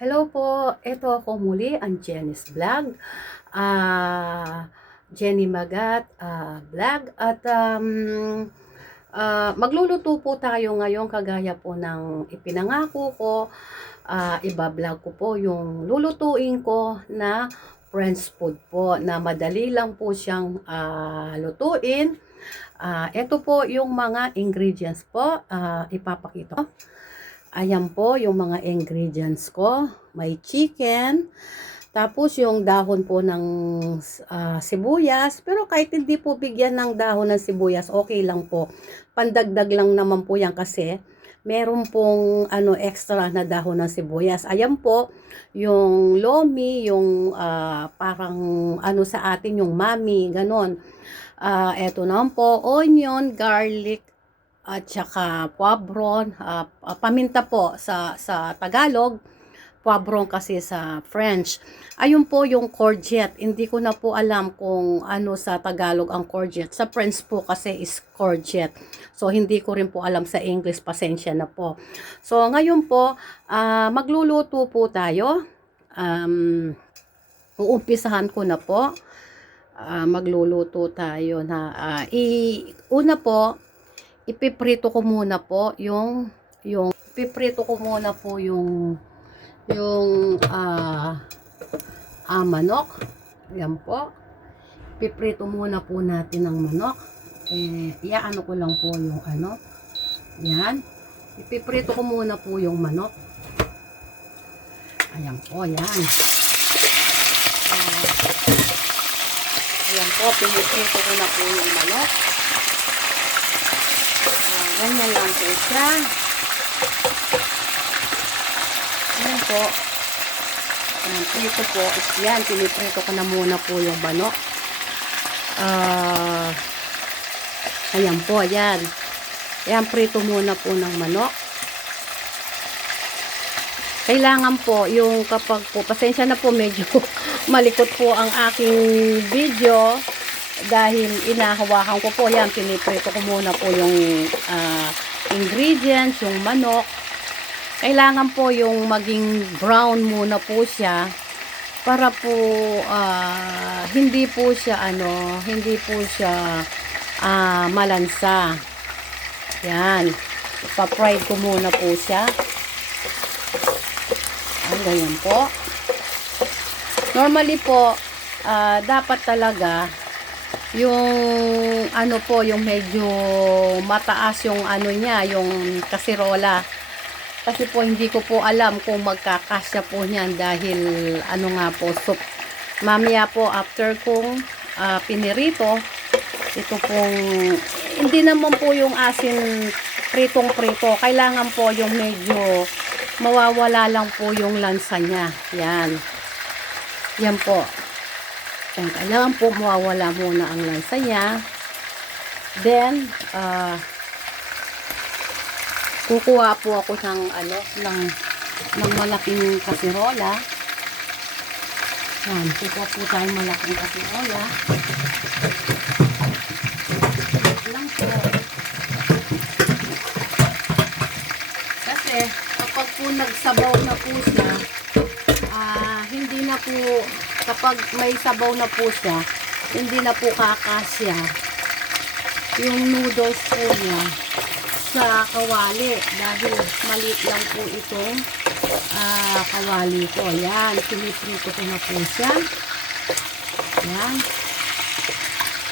Hello po, ito ako muli, ang Jenny's Vlog. Jenny Magat Vlog. At magluluto po tayo ngayon kagaya po ng ipinangako ko. Iba-vlog ko po yung lulutuin ko na French food po na madali lang po siyang lutuin. Ito po yung mga ingredients po, ipapakita ko. Ayan po yung mga ingredients ko. May chicken, tapos yung dahon po ng sibuyas. Pero kahit hindi po bigyan ng dahon ng sibuyas, okay lang po. Pandagdag lang naman po yan kasi meron pong extra na dahon ng sibuyas. Ayan po yung lomi, yung parang sa atin yung mami, ganon. Eto naman po, onion, garlic, at saka poivron, paminta po sa Tagalog, poivron kasi sa French. Ayun po yung courgette. Hindi ko na po alam kung ano sa Tagalog ang courgette. Sa French po kasi is courgette. So hindi ko rin po alam sa English, pasensya na po. So ngayon po, magluluto po tayo. Uumpisahan ko na po. Magluluto tayo na una po, ipiprito ko muna po yung ipiprito ko muna po yung manok. Ayan po. Piprito muna po natin ang manok. Iyaano ko lang po yung yan. Ipiprito ko muna po yung manok. Ayan po, yan. Ayan po, piniprito ko na po yung manok. Ganyan lang po siya. Ayan po. Prito po. Yan, piniprito ko na muna po yung manok. Ayan po, ayan. Ayan, prito muna po ng manok. Kailangan po, yung kapag po, pasensya na po, medyo malikot po ang aking video. Dahil inahawakan ko po, yan, piniprito ko muna po yung ingredients, yung manok. Kailangan po yung maging brown muna po siya para po hindi po siya malansa. Yan. Pa-fried ko muna po siya. Ganyan po. Normally po, dapat talaga yung yung medyo mataas yung niya, yung kasirola. Kasi po hindi ko po alam kung magkakasya po niyan dahil nga po soup. Mamaya po after kong pinirito, ito pong hindi naman po yung asin pritong-prito. Kailangan po yung medyo mawawala lang po yung lansa niya. Yan. Yan po. Kailangan po mawawala muna ang lansa niya. Then, kukuha po ako ng malaking kasirola. Yan, kukuha po tayong malaking kasirola. Lang po. Kasi, kapag po nagsabaw na po siya, hindi na po, kapag may sabaw na po siya, hindi na po kakasya yung noodles po niya sa kawali dahil maliit lang po itong kawali ko. Yan, piniprito ko na po siya. Yan.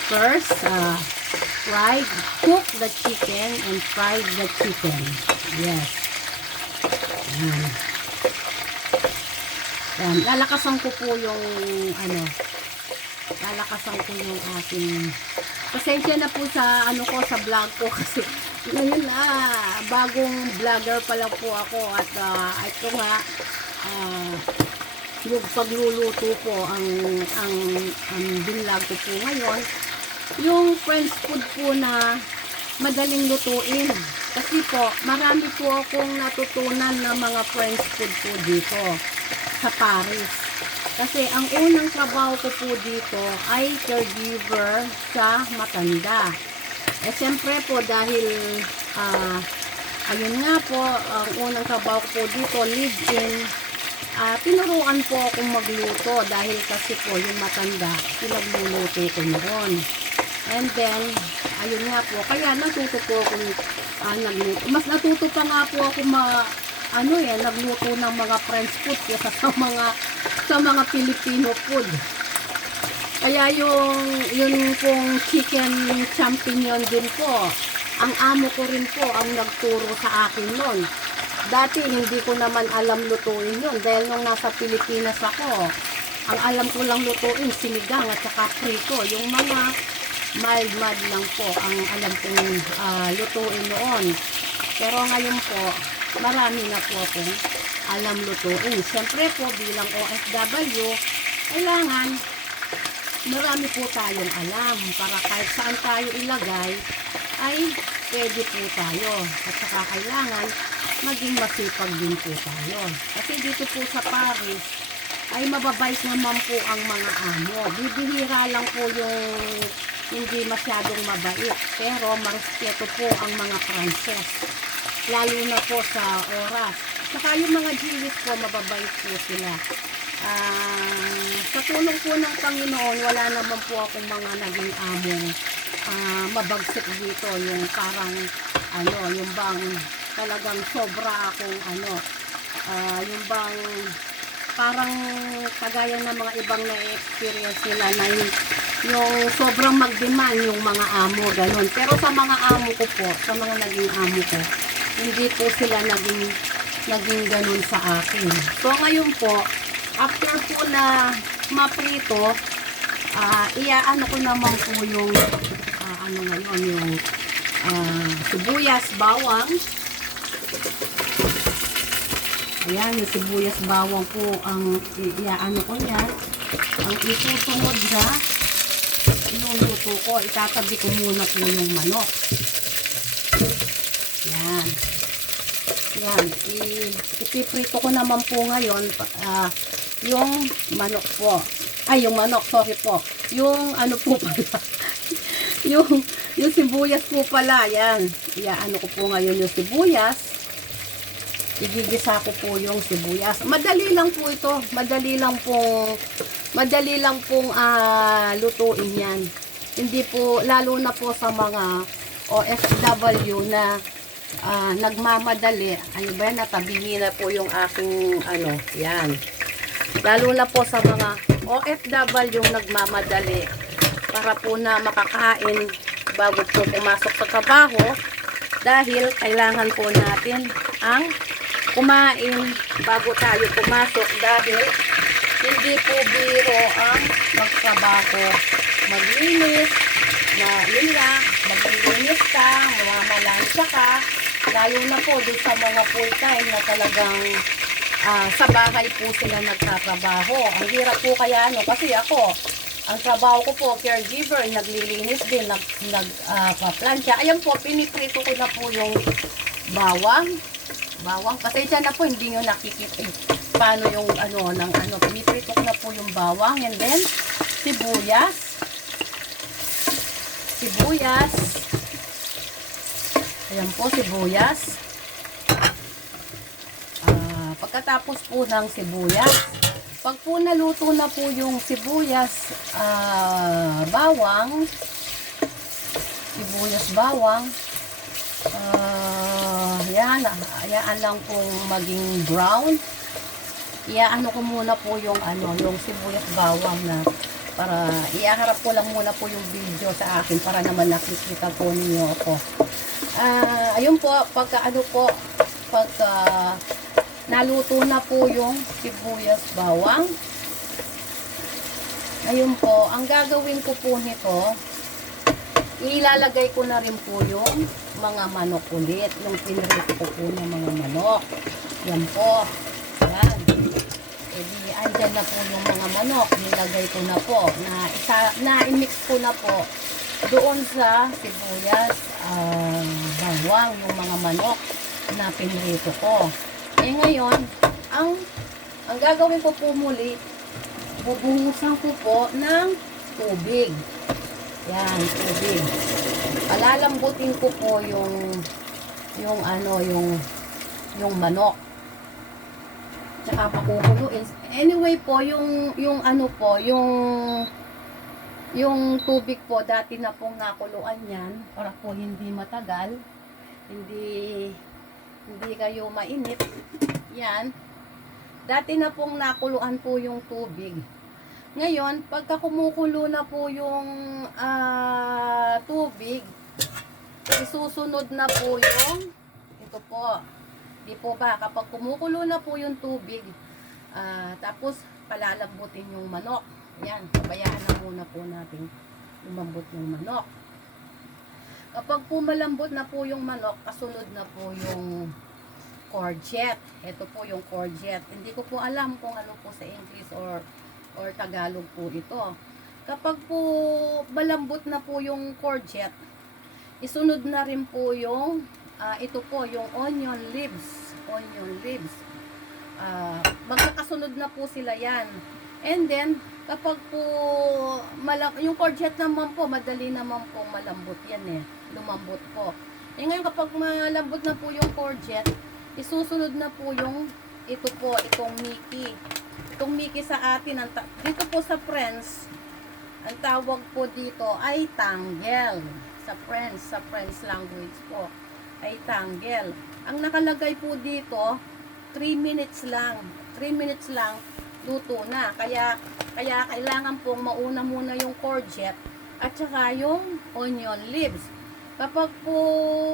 First, cook the chicken and fry the chicken. Yes. Yan. Yan. Lalakasan ko po yung lalakasan ko yung aking pasensya na po sa sa vlog ko kasi ngayon bagong vlogger pa lang po ako at ito nga yung pagluluto po ang vlog ko po ngayon, yung French food po na madaling lutuin. Kasi po marami po akong natutunan na mga French food po dito sa Paris. Kasi ang unang trabaho ko po dito ay caregiver sa matanda. Siyempre po dahil ayun nga po, ang unang trabaho ko po dito, live-in tinuruan po akong magluto dahil kasi po yung matanda, pinagluluto ko noon. And then, ayun nga po, kaya natuto po akong nagluto. Mas natuto pa nga po ako nagluto ng mga French food kaysa sa mga Filipino food. Kaya yun pong chicken champignon din po, ang amo ko rin po ang nagturo sa akin nun. Dati hindi ko naman alam lutuin yun dahil nung nasa Pilipinas ako, ang alam ko lang lutuin sinigang at saka prito. Yung mga mild lang po ang alam kong lutuin noon. Pero ngayon po, marami na po akong alam lutuin. Siyempre po bilang OFW, kailangan marami po tayong alam para kahit saan tayo ilagay ay pwede po tayo. At saka kailangan maging masipag din po tayo. Kasi dito po sa Paris ay mababait naman po ang mga amo. Bibihira lang po yung hindi masyadong mabait. Pero marespeto po ang mga Pranses. Lalo na po sa oras. Saka yung mga Jewish po, mababait po sila. Sa tulong po ng Panginoon, wala naman po akong mga naging among mabagsik dito. Yung parang, yung bang talagang sobra akong yung bang parang kagaya ng mga ibang na-experience nila na yung sobrang mag-demand yung mga amo, ganun. Pero sa mga amo ko po, sa mga naging amo ko, hindi po sila naging ganun sa akin. So ngayon po, after po na maprito, iaano ko naman po yung yung sibuyas, bawang. Ayan, yung sibuyas, bawang po ang iaano ko yan. Ang isusunod sa iluluto ko, itatabi ko muna po yung manok. Yan. Yan, ipiprito ko naman po ngayon yung manok po. Ay, yung manok, sorry po. Yung po pala. yung sibuyas po pala, yan. Iaano ko po ngayon yung sibuyas. Igigisa ko po yung sibuyas. Madali lang po ito. Madali lang pong lutuin yan. Hindi po, lalo na po sa mga OFW na nagmamadali. Ano ba yan? Natabihin na po yung aking yan. Lalo na po sa mga OFW yung nagmamadali para po na makakain bago po pumasok sa trabaho dahil kailangan po natin ang kumain bago tayo pumasok dahil hindi po biro ang magtrabaho, maglinis, maglinis ka, mamalansya ka, lalo na po doon sa mga full time na talagang sa bahay po sila nagtatrabaho. Ang hirap po kaya kasi ako, ang trabaho ko po, caregiver, naglilinis din, nagpa-plancha. Ayan po, piniprito ko na po yung bawang. Pasensya na po, hindi nyo nakikita paano yung piniprito ko na po yung bawang. And then, sibuyas. Ayan po, sibuyas. Pagkatapos po ng sibuyas, pag po naluto na po yung sibuyas, bawang, hayaan lang pong maging brown. Iaano ko muna po yung sibuyas bawang na para iaharap ko lang muna po yung video sa akin para naman nakikita po ninyo ako. Ayun po, pagka naluto na po yung sibuyas bawang. Ayun po, ang gagawin ko po nito, ilalagay ko na rin po yung mga manok ulit. Yung pinrito ko po ng mga manok. Yan po. Yan. E di, andyan na po yung mga manok. Nilagay ko na po. Na-mix ko na po doon sa sibuyas, bawang, yung mga manok na pinrito ko. Eh ngayon, ang gagawin ko po muli, bubuhusan ko po ng tubig. Yan, tubig. Palalambutin ko po yung manok. tsaka pakukuluin. Anyway po, yung ano po, yung tubig po, dati na pong nakuluan yan, para po hindi matagal, hindi kayo mainit. Yan. Dati na pong nakuluan po yung tubig. Ngayon, pagka kumukulo na po yung tubig, isusunod na po yung, ito po, di po ba, kapag kumukulo na po yung tubig, tapos palalambutin yung manok. Yan, pabayaan na muna po natin lumambot yung manok. Kapag po malambot na po yung manok, kasunod na po yung courgette. Ito po yung courgette. Hindi ko po alam kung ano po sa English or Tagalog po ito. Kapag po malambot na po yung courgette, isunod na rin po yung ito po yung onion leaves. Magkakasunod na po sila yan. And then, kapag po yung courgette naman po, madali naman po malambot yan eh. Lumambot po. Eh ngayon kapag malambot na po yung courgette, isusunod na po yung itong Mickey. Itong Mickey sa atin, dito po sa French, ang tawag po dito ay tanggel. Sa French language po, ay tanggel. Ang nakalagay po dito, 3 minutes lang. 3 minutes lang, luto na. Kaya kailangan pong mauna muna yung courgette at saka yung onion leaves. Kapag po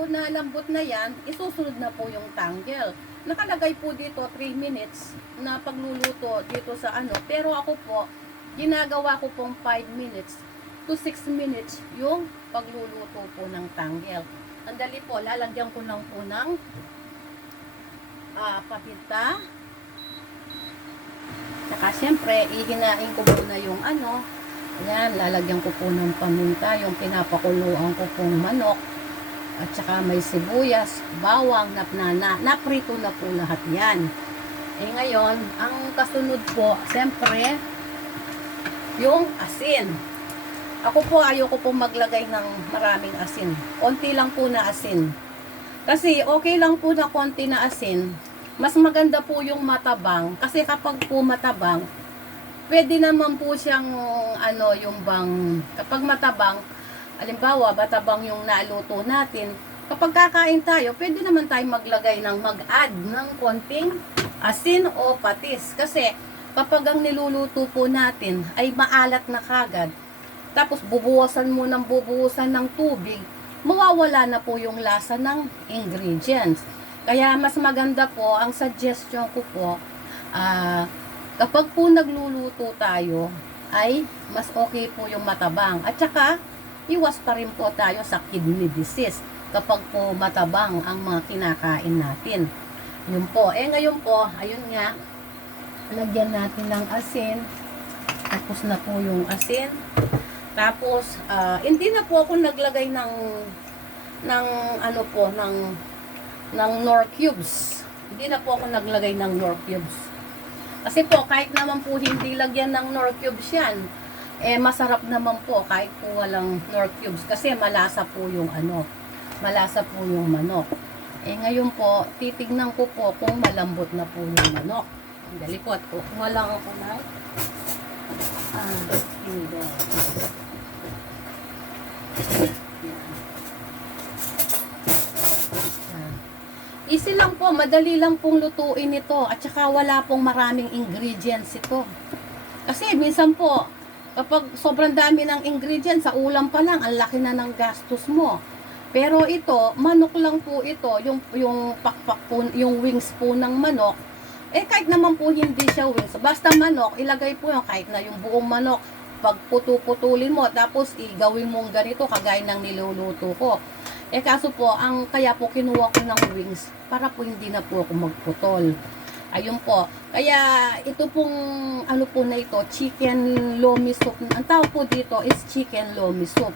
nalambot na yan, isusunod na po yung tanggel. Nakalagay po dito 3 minutes na pagluluto dito sa ano. Pero ako po, ginagawa ko pong 5 minutes to 6 minutes yung pagluluto po ng tanggel. Andali po, lalagyan ko lang po ng paminta. Saka syempre, ihinain ko muna yung ano. Ayan, lalagyan ko po ng paminta, yung pinapakuluan ko pong manok. At saka may sibuyas, bawang, naprito na po lahat yan. Eh ngayon, ang kasunod po, syempre, yung asin. Ako po, ayoko po maglagay ng maraming asin. Konti lang po na asin. Kasi okay lang po na konti na asin. Mas maganda po yung matabang. Kasi kapag po matabang, pwede naman po siyang, yung bang, kapag matabang, halimbawa, matabang yung naluto natin, kapag kakain tayo, pwede naman tayo mag-add ng konting asin o patis. Kasi, kapag ang niluluto po natin ay maalat na kagad, tapos bubuwasan mo ng tubig, mawawala na po yung lasa ng ingredients. Kaya mas maganda po, ang suggestion ko po, kapag po nagluluto tayo, ay mas okay po yung matabang. At saka, iwas pa rin po tayo sa kidney disease kapag po matabang ang mga kinakain natin. Yun po. Eh ngayon po, ayun nga, lagyan natin ng asin. Tapos na po yung asin. Tapos, hindi na po ako naglagay ng Knorr cubes. Hindi na po ako naglagay ng Knorr cubes. Kasi po, kahit naman po hindi lagyan ng Knorr cubes yan, eh masarap naman po kahit po walang Knorr cubes. Kasi malasa po yung manok. Eh ngayon po, titignan ko po kung malambot na po yung manok. Ang dali po, kuha lang ako ng hindi. Easy lang po, madali lang pong lutuin ito at saka wala pong maraming ingredients ito. Kasi minsan po, kapag sobrang dami ng ingredients, sa ulam pa lang, ang laki na ng gastos mo. Pero ito, manok lang po ito, yung pakpak po, yung wings po ng manok, eh kahit naman po hindi siya wings, basta manok, ilagay po yung kahit na yung buong manok, pag putulin mo, tapos igawin mong ganito, kagaya ng niluluto ko. Eh kaso po, kaya po kinuha ko ng wings para po hindi na po ako magputol. Ayun po. Kaya ito pong po na ito, chicken lomi soup. Ang tawag po dito is chicken lomi soup.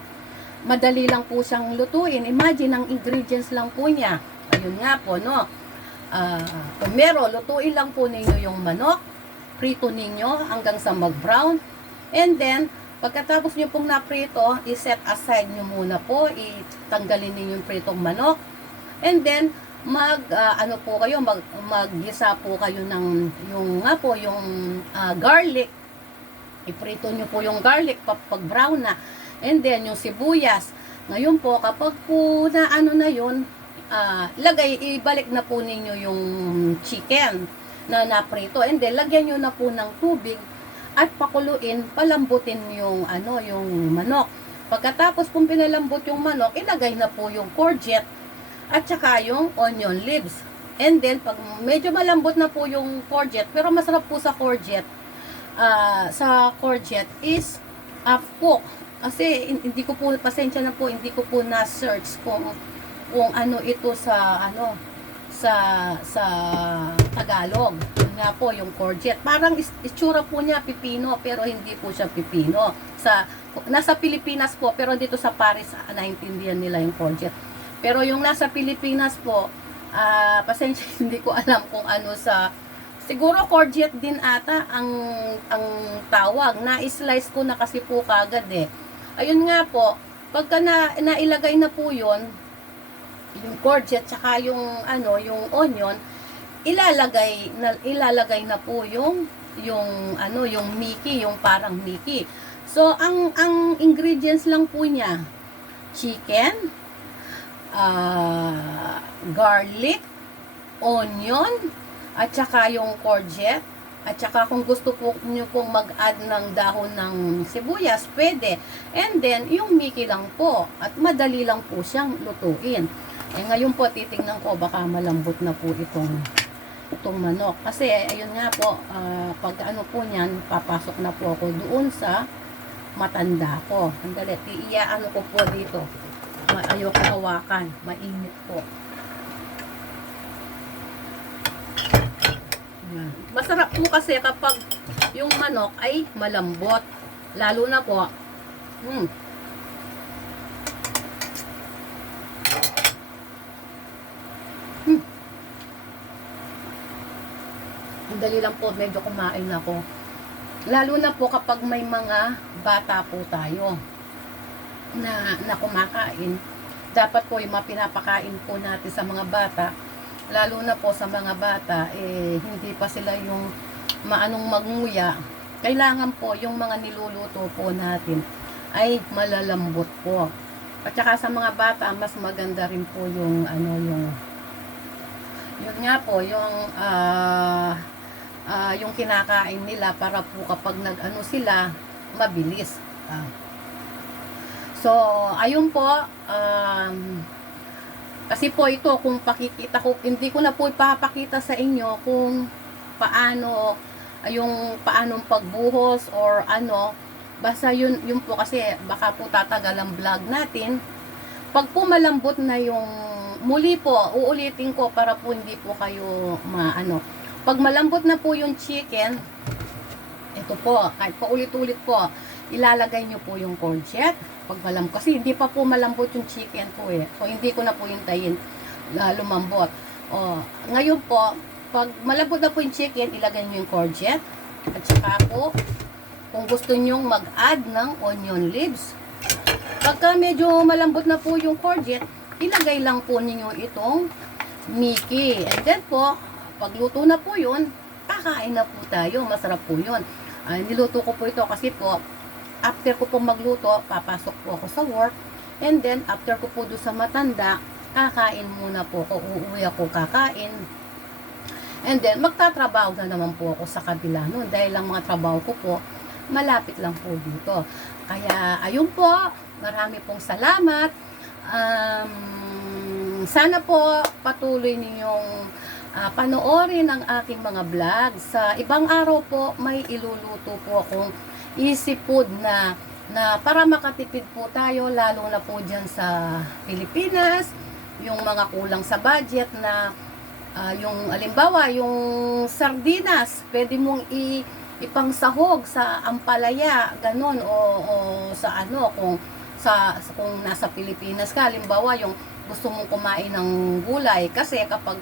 Madali lang po siyang lutuin. Imagine ang ingredients lang po niya. Ayun nga po, no. Primero, lutuin lang po ninyo yung manok. Prito ninyo hanggang sa mag-brown. And then, pagkatapos nyo pong naprito, i-set aside nyo muna po, itanggalin ninyo yung pritong manok. And then, ano po kayo, maggisa po kayo ng, yung nga po, yung garlic. Iprito nyo po yung garlic pag brown na. And then, yung sibuyas. Ngayon po, kapag po na ano na yun, ibalik na po ninyo yung chicken na naprito. And then, lagyan nyo na po ng tubig at pakuluin, palambutin yung, yung manok. Pagkatapos kung pinalambot yung manok, ilagay na po yung courgette at saka yung onion leaves. And then, pag medyo malambot na po yung courgette, pero masarap po sa courgette, is half cook. Kasi hindi ko po, pasensya na po, hindi ko po na-search kung ano ito sa sa Tagalog. Yun nga po yung courgette. Parang itsura po niya pipino, pero hindi po siya pipino. Nasa Pilipinas po, pero dito sa Paris naintindihan nila yung courgette. Pero yung nasa Pilipinas po, pasensya, hindi ko alam kung ano siguro courgette din ata ang tawag. Na-slice ko na kasi po kagad eh. Ayun nga po, pagka nailagay na po yon, yung courgette tsaka yung yung onion, ilalagay na po yung Mickey, yung parang Mickey. So ang ingredients lang po niya, chicken, garlic, onion, at saka yung courgette, at saka kung gusto po nyo pong mag-add ng dahon ng sibuyas, pwede. And then, yung Mickey lang po. At madali lang po siyang lutuin. Eh, ngayon po, titingnan ko, baka malambot na po itong manok. Kasi, ayun nga po, pag ano po niyan, papasok na po ako doon sa matanda ko. Andali, ano ko po dito. Ayoko hawakan. Mainit po. Masarap po kasi kapag yung manok ay malambot. Lalo na po, ang dali lang po, medyo kumain ako. Lalo na po kapag may mga bata po tayo na kumakain. Dapat po yung pinapakain po natin sa mga bata, lalo na po sa mga bata, hindi pa sila yung maanong magnguya. Kailangan po yung mga niluluto po natin ay malalambot po. At saka sa mga bata, mas maganda rin po yung yun nga po, yung kinakain nila para po kapag sila, mabilis. So, ayun po, kasi po ito, kung pakikita ko, hindi ko na po ipapakita sa inyo kung paanong pagbuhos or basta yun po kasi baka po tatagal ang vlog natin. Pag po malambot na muli po, uulitin ko para po hindi po kayo pag malambot na po yung chicken, ito po, kahit paulit-ulit po, ilalagay nyo po yung courgette. Pag kasi hindi pa po malambot yung chicken po so hindi ko na po hintayin lumambot. Ngayon po, pag malambot na po yung chicken, ilagay nyo yung courgette. At saka po, kung gusto nyo mag-add ng onion leaves. Pagka medyo malambot na po yung courgette, ilagay lang po ninyo itong Mickey. And then po, pagluto na po yun, kakain na po tayo. Masarap po yun. Niluto ko po ito kasi po, after ko po magluto, papasok po ako sa work. And then, after ko po doon sa matanda, kakain muna po ako. Uuwi ako kakain. And then, magtatrabaho na naman po ako sa kabila noon. Dahil ang mga trabaho ko po, malapit lang po dito. Kaya, ayun po. Marami pong salamat. Sana po patuloy ninyong panoorin ang aking mga vlog. Sa ibang araw po, may iluluto po akong easy food na para makatipid po tayo, lalo na po dyan sa Pilipinas, yung mga kulang sa budget na yung alimbawa, yung sardinas, pwede mong ipangsahog sa ampalaya, ganon, o sa kung nasa Pilipinas ka, alimbawa, yung gusto mong kumain ng gulay, kasi kapag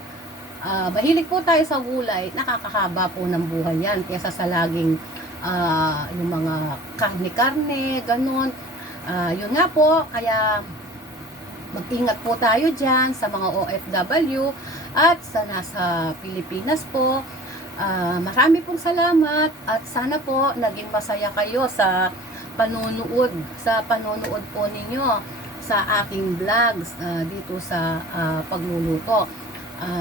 mahilig po tayo sa gulay, nakakahaba po ng buhay yan, kaysa sa laging yung mga karne-karne, ganun. Yun nga po, kaya Mag-ingat po tayo dyan sa mga OFW at sa nasa Pilipinas po. Marami pong salamat at sana po naging masaya kayo sa panonood po ninyo sa aking vlogs dito sa pagluluto.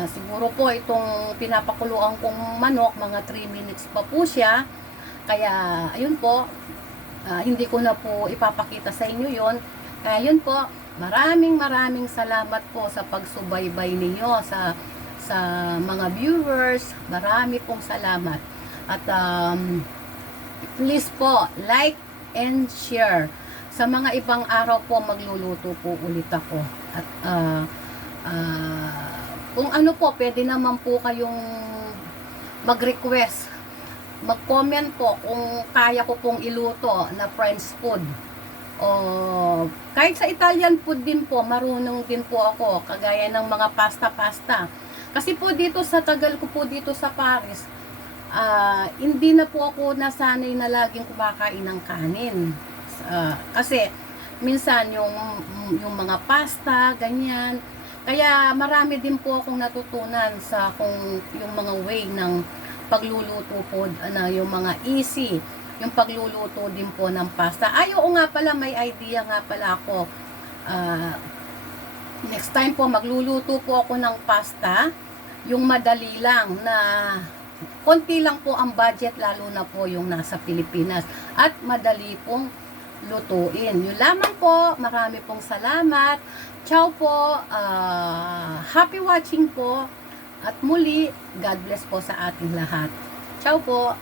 Siguro po itong pinapakuluan kong manok, mga 3 minutes pa po siya. Kaya ayun po, hindi ko na po ipapakita sa inyo yon. Kaya yun po, maraming salamat po sa pagsubaybay ninyo sa mga viewers. Marami pong salamat. At please po, like and share. Sa mga ibang araw po, magluluto po ulit ako. At kung ano po, pwede naman po kayong mag-request. Mag-comment po kung kaya ko pong iluto na French food. O kahit sa Italian food din po, marunong din po ako. Kagaya ng mga pasta. Kasi po dito sa tagal ko po dito sa Paris, hindi na po ako nasanay na laging kumakain ng kanin. Kasi minsan yung mga pasta, ganyan. Kaya marami din po akong natutunan sa yung mga way ng pagluluto po, yung mga easy, yung pagluluto din po ng pasta. Oo nga pala, may idea nga pala ako. Next time po, magluluto po ako ng pasta, yung madali lang na konti lang po ang budget, lalo na po yung nasa Pilipinas, at madali pong lutuin. Yun lamang po. Marami pong salamat. Ciao po. Happy watching po. At muli, God bless po sa ating lahat. Ciao po.